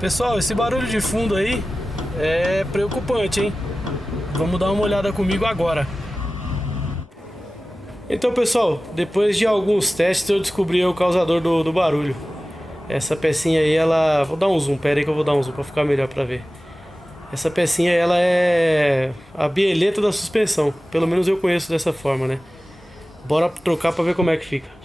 Pessoal, esse barulho de fundo aí é preocupante, hein? Vamos dar uma olhada comigo agora. Então, pessoal, depois de alguns testes eu descobri o causador do barulho. Essa pecinha aí, ela... Vou dar um zoom, pera aí que eu vou dar um zoom pra ficar melhor pra ver. Essa pecinha, ela é a bieleta da suspensão. Pelo menos eu conheço dessa forma, né? Bora trocar pra ver como é que fica.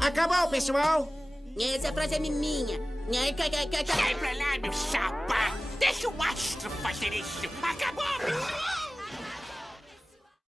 Acabou, pessoal! Essa frase é minha. Sai pra lá, meu chapa! Deixa o astro fazer isso! Acabou, pessoal!